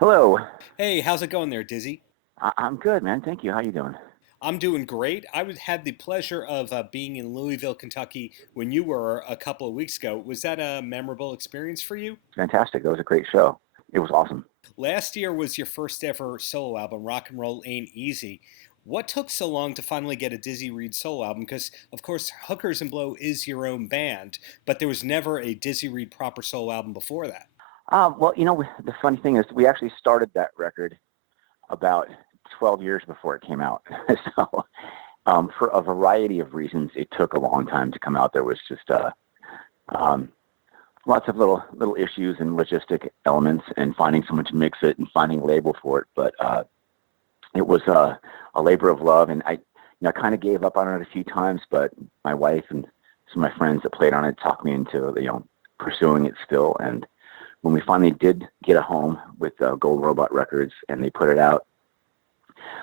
Hello. Hey, how's it going there, Dizzy? I'm good, man. Thank you. How you doing? I'm doing great. Had the pleasure of being in Louisville, Kentucky when you were a couple of weeks ago. Was that a memorable experience for you? Fantastic. That was a great show. It was awesome. Last year was your first ever solo album, Rock and Roll Ain't Easy. What took so long to finally get a Dizzy Reed solo album? Because, of course, Hookers and Blow is your own band, but there was never a Dizzy Reed proper solo album before that. Well, the funny thing is, we actually started that record about 12 years before it came out. So, for a variety of reasons, it took a long time to come out. There was just um, lots of little issues and logistic elements, and finding someone to mix it and finding a label for it. But it was a labor of love, and I kind of gave up on it a few times, but my wife and some of my friends that played on it talked me into pursuing it still. And when we finally did get a home with Gold Robot Records and they put it out,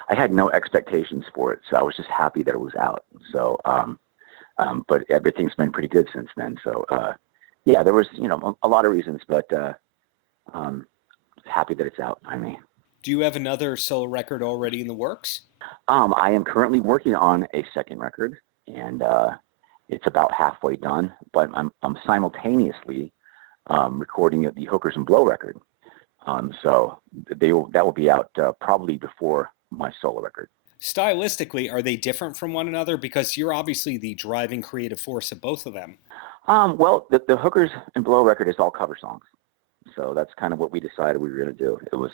I had no expectations for it, so I was just happy that it was out. So, but everything's been pretty good since then. So, yeah, there was a lot of reasons, but happy that it's out finally. Do you have another solo record already in the works? I am currently working on a second record, and it's about halfway done. But I'm simultaneously recording the Hookers and Blow record. So that will be out probably before my solo record. Stylistically, are they different from one another? Because you're obviously the driving creative force of both of them. Well, the Hookers and Blow record is all cover songs, so that's kind of what we decided we were going to do. It was,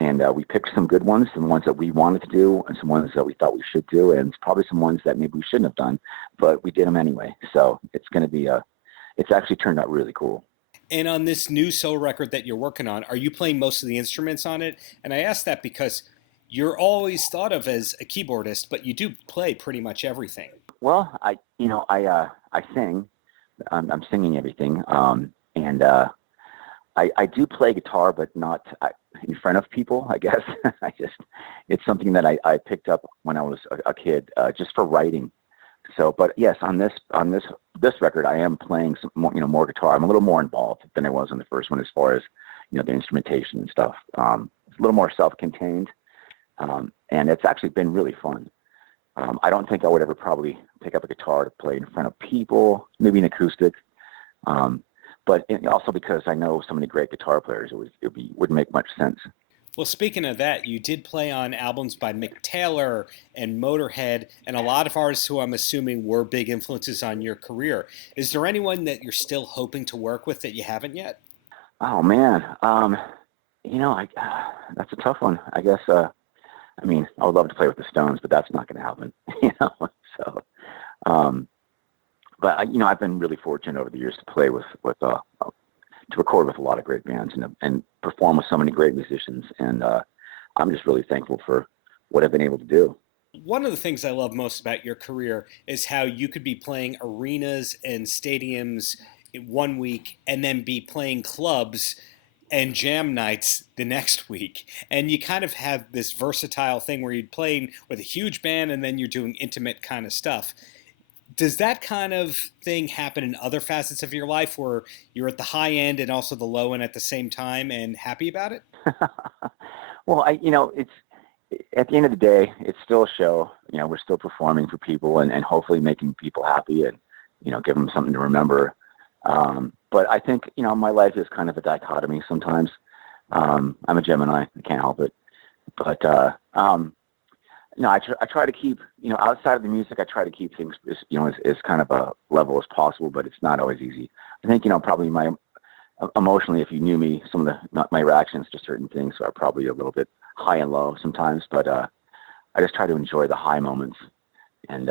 and we picked some good ones, some ones that we wanted to do, and some ones that we thought we should do, and probably some ones that maybe we shouldn't have done, but we did them anyway. So it's going to be it's actually turned out really cool. And on this new solo record that you're working on, are you playing most of the instruments on it? And I ask that because you're always thought of as a keyboardist, but you do play pretty much everything. Well, I sing. I'm singing everything, and I do play guitar, but not in front of people. I guess it's something that I picked up when I was a kid, just for writing. So, but yes, on this record, I am playing some more, more guitar. I'm a little more involved than I was on the first one, as far as the instrumentation and stuff. It's a little more self-contained, and it's actually been really fun. I don't think I would ever probably pick up a guitar to play in front of people, maybe an acoustic. But also because I know so many great guitar players, wouldn't make much sense. Well, speaking of that, you did play on albums by Mick Taylor and Motorhead, and a lot of artists who I'm assuming were big influences on your career. Is there anyone that you're still hoping to work with that you haven't yet? Oh man, I that's a tough one. I guess. I mean, I would love to play with the Stones, but that's not going to happen. You know, so. Um, but I've been really fortunate over the years to play to record with a lot of great bands and perform with so many great musicians, and I'm just really thankful for what I've been able to do. One of the things I love most about your career is how you could be playing arenas and stadiums in one week and then be playing clubs and jam nights the next week. And you kind of have this versatile thing where you're playing with a huge band and then you're doing intimate kind of stuff. Does that kind of thing happen in other facets of your life where you're at the high end and also the low end at the same time and happy about it? Well, it's at the end of the day, it's still a show. We're still performing for people, and hopefully making people happy, and give them something to remember. But I think my life is kind of a dichotomy sometimes. I'm a Gemini. I can't help it. But I try to keep outside of the music. I try to keep things as kind of a level as possible, but it's not always easy. I think probably my emotionally, if you knew me, some of my reactions to certain things are probably a little bit high and low sometimes. But I just try to enjoy the high moments, and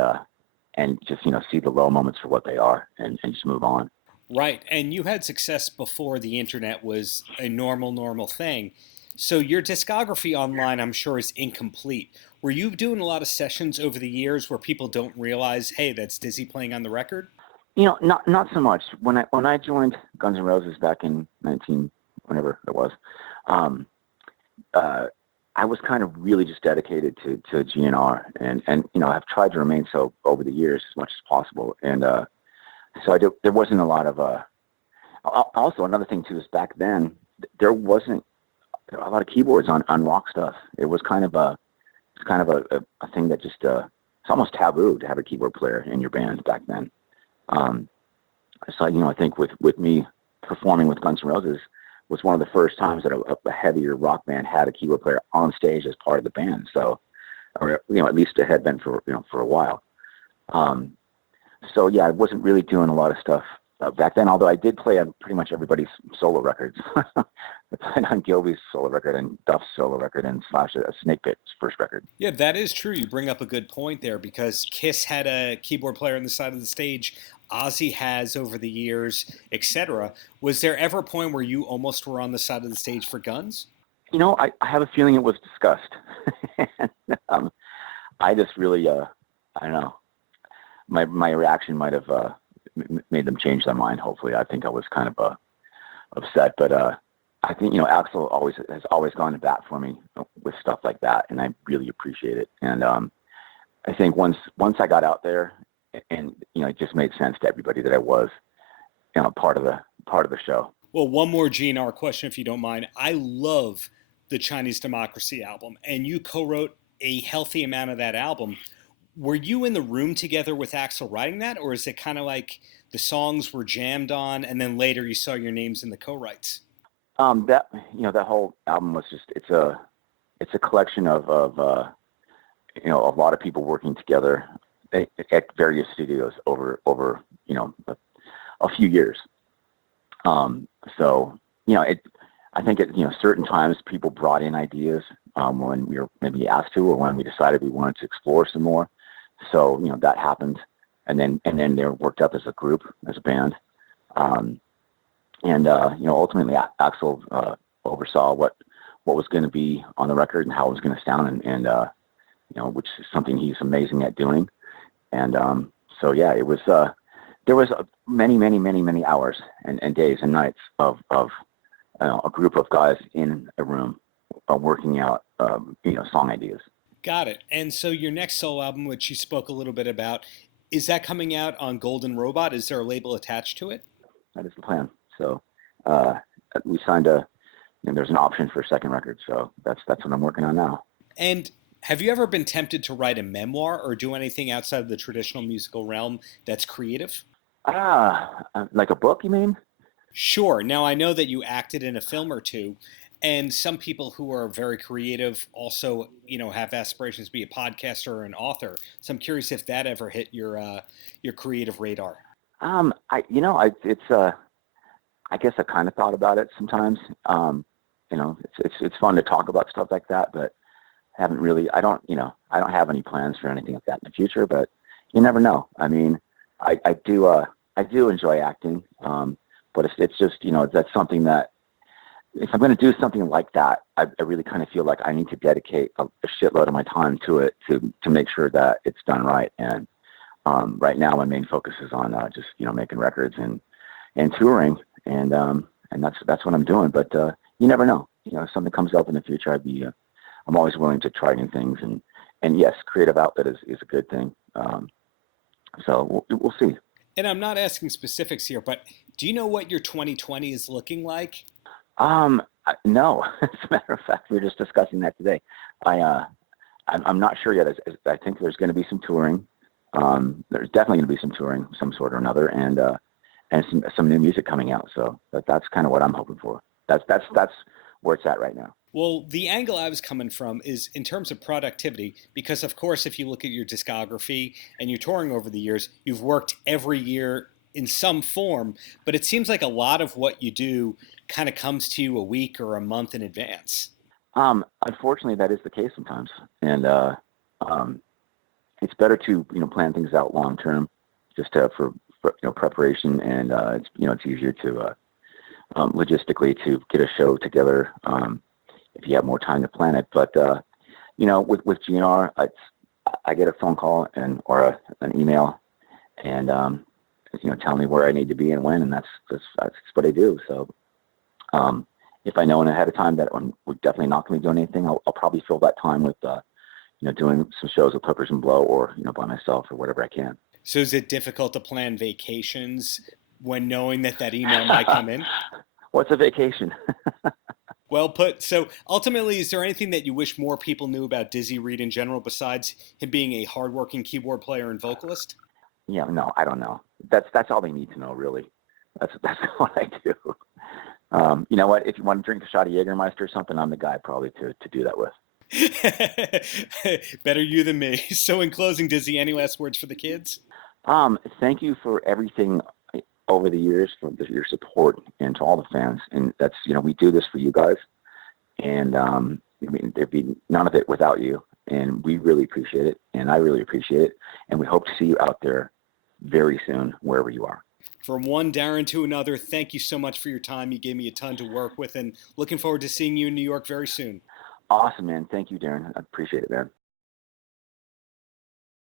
just see the low moments for what they are, and just move on. Right. And you had success before the internet was a normal thing. So your discography online, I'm sure, is incomplete. Were you doing a lot of sessions over the years where people don't realize, hey, that's Dizzy playing on the record? Not so much. When I joined Guns N' Roses back in 19 whenever it was, um, uh, I was kind of really just dedicated to GNR, and I've tried to remain so over the years as much as possible. And so there wasn't a lot of. Also, another thing too is back then there wasn't a lot of keyboards on rock stuff. It was kind of a thing that just it's almost taboo to have a keyboard player in your band back then. So I think with me performing with Guns N' Roses was one of the first times that a heavier rock band had a keyboard player on stage as part of the band. So, or at least it had been for a while. So yeah, I wasn't really doing a lot of stuff back then, although I did play on pretty much everybody's solo records. I played on Gilby's solo record and Duff's solo record and Slash Snake Pit's first record. Yeah, that is true. You bring up a good point there because Kiss had a keyboard player on the side of the stage. Ozzy has over the years, etc. Was there ever a point where you almost were on the side of the stage for Guns? I have a feeling it was discussed. And, I just really, I don't know. My reaction might have made them change their mind. Hopefully, I think I was kind of upset, but I think Axl has always gone to bat for me with stuff like that, and I really appreciate it. And I think once I got out there, and it just made sense to everybody that I was part of the show. Well, one more GNR question, if you don't mind. I love the Chinese Democracy album, and you co-wrote a healthy amount of that album. Were you in the room together with Axl writing that, or is it kind of like the songs were jammed on, and then later you saw your names in the co-writes? That whole album was just it's a collection of a lot of people working together at various studios over a few years. So I think at certain times people brought in ideas when we were maybe asked to, or when we decided we wanted to explore some more. So that happened, and then they worked up as a group, as a band, and ultimately Axl oversaw what was going to be on the record and how it was going to sound, and which is something he's amazing at doing. And so yeah, it was there was many hours and days and nights of a group of guys in a room working out song ideas. Got it. And so your next solo album, which you spoke a little bit about, is that coming out on Golden Robot? Is there a label attached to it? That is the plan. So we signed there's an option for a second record. So that's what I'm working on now. And have you ever been tempted to write a memoir or do anything outside of the traditional musical realm that's creative? Like a book, you mean? Sure. Now, I know that you acted in a film or two, and some people who are very creative also, have aspirations to be a podcaster or an author. So I'm curious if that ever hit your creative radar. I guess I kind of thought about it sometimes. It's fun to talk about stuff like that, but haven't really. I don't have any plans for anything like that in the future. But you never know. I mean, I do enjoy acting, but it's just that's something that if I'm going to do something like that, I really kind of feel like I need to dedicate a shitload of my time to it to make sure that it's done right. And right now, my main focus is on just making records and touring, and that's what I'm doing. But you never know. If something comes up in the future, I'm always willing to try new things. And yes, creative outlet is a good thing. So we'll see. And I'm not asking specifics here, but do you know what your 2020 is looking like? No. As a matter of fact, we were just discussing that today. I'm not sure yet. I think there's going to be some touring. There's definitely going to be some touring, some sort or another, and some new music coming out. So that's kind of what I'm hoping for. That's where it's at right now. Well, the angle I was coming from is in terms of productivity, because of course, if you look at your discography and your touring over the years, you've worked every year in some form, but it seems like a lot of what you do kind of comes to you a week or a month in advance. Unfortunately, that is the case sometimes, and it's better to plan things out long term, just for preparation, and it's easier to logistically to get a show together if you have more time to plan it. But with GNR, I get a phone call or an email, and tell me where I need to be and when, and that's what I do. So if I know ahead of time that we're definitely not going to be doing anything, I'll probably fill that time with doing some shows with Clippers and Blow, or by myself, or whatever I can. So is it difficult to plan vacations when knowing that email might come in? What's a vacation? Well put. So ultimately, is there anything that you wish more people knew about Dizzy Reed in general besides him being a hardworking keyboard player and vocalist? Yeah, no, I don't know. That's all they need to know, really. That's what I do. You know what? If you want to drink a shot of Jägermeister or something, I'm the guy probably to do that with. Better you than me. So in closing, Dizzy, any last words for the kids? Thank you for everything over the years, for your support, and to all the fans. And that's, we do this for you guys, and I mean, there'd be none of it without you. And we really appreciate it, and I really appreciate it. And we hope to see you out there very soon, wherever you are. From one Darren to another, thank you so much for your time. You gave me a ton to work with, and looking forward to seeing you in New York very soon. Awesome, man. Thank you, Darren. I appreciate it, man.